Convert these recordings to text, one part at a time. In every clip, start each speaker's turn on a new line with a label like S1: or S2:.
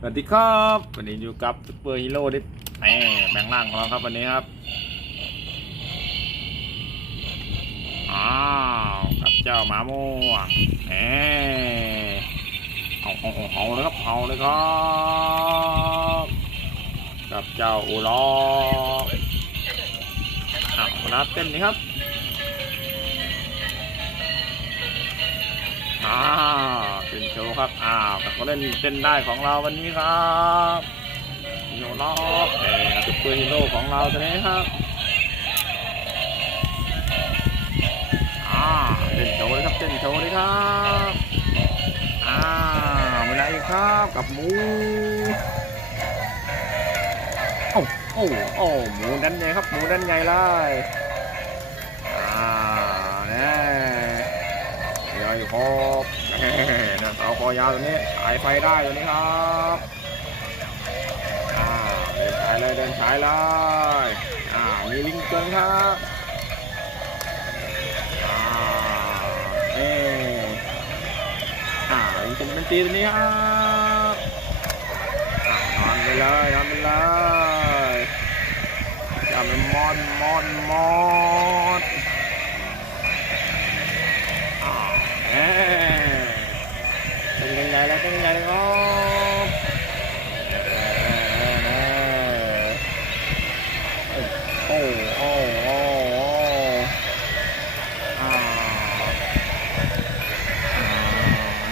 S1: สวัสดีครับวันนี้อยู่กับซุปเปอร์ฮีโร่ดิแหมแบ่งร่างของเราครับวันนี้ครับอ้าวกับเจ้าหมาม่วงแหมเอาเอาเอาเอาเลยครับเอาเลยครับกับเจ้าอูลออ้าวนัดเต้นนี่ครับอ้าว เป็นโชว์ครับ อ้าวก็เล่นเต้นได้ของเราวันนี้ครับโยนล็อกเอ่อซุปเปอร์ฮีโร่ของเราตัวนี้ครับอ่าเต้นโชว์เลยครับเต้นโชว์เลยครับอ้าวมาไหนครับกับหมูโอ้โอ้โอ้หมูดันใหญ่ครับหมูดันใหญ่เลยอ่าเนี่ยใหญ่ครบแหม่เนี่ยเสาค อยาวตัวนี้ฉายไฟได้ตัวนี้ครับอ่าเดินฉายเลยเดินฉายเลยอ่ามีลิงเกินครับอ่าเอ๊อ่าลิงเกินเป็นตีตัวนี้ครับนอนไปเลยนอนไปเลยอย่าไปมอนมอนมอน โอ้โอ้โอ้โอ้อ่าอ่า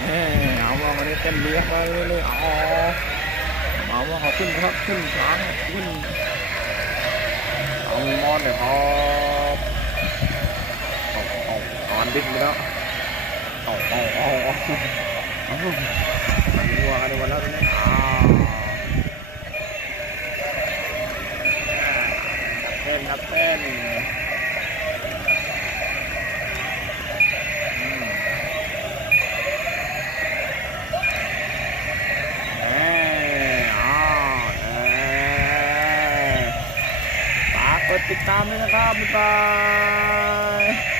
S1: เนี่ยเอามาวันเต้นเลี้ยงไปเลยๆเอเอามาเขาขึ้นครับขึ้นช้างขึ้นเอามอนเลยครับเอาเอาเอาอันดิ้นไปแล้วเอาเอาเอาเอาเอามันวัวกันไปหมดแล้วตอนนี้อ้าว นอืมเอ้ยอ้าวเอ้ยฝากกดติดตามด้วยนะครับบ๊ายบาย